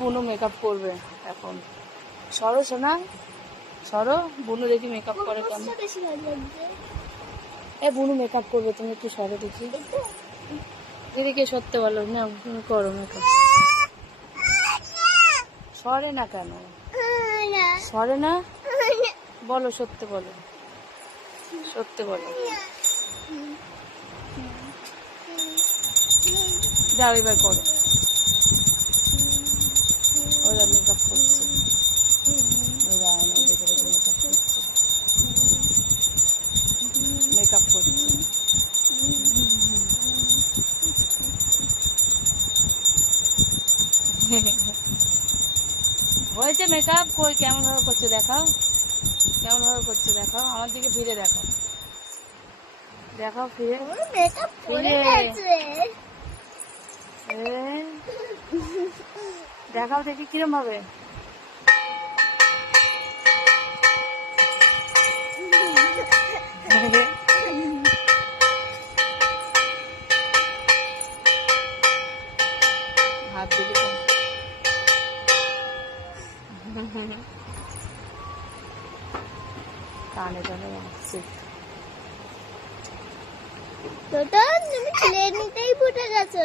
বুনু মেকআপ করবে এখন। সরো শোনা, সরো। বুনু দেখি মেকআপ করে কেমন। এ বুনু মেকআপ করবে, তুমি একটু সরো দেখি। দিদিকে সত্যি বলো না, তুমি করো মেকআপ। সরে না কেন? সরে না, বলো সত্যি বলো, সত্যি বলো। যাও এবার করো। ওরা মেকআপ করছে, ওরা আয়না দেখে দেখে মেকআপ করছে, মেকআপ করছে। হয়েছে মেকআপ? কই কেমন ভাবে করছে দেখাও, কেমন ভাবে করছে দেখাও, আমার দিকে ফিরে দেখাও, দেখাও ফিরে ফিরে দেখাও দেখি কিরম ভাবে। হাত দিকে কানে টানে আসছে। তো তুমি প্লেন নিতেই ফুটে গেছো।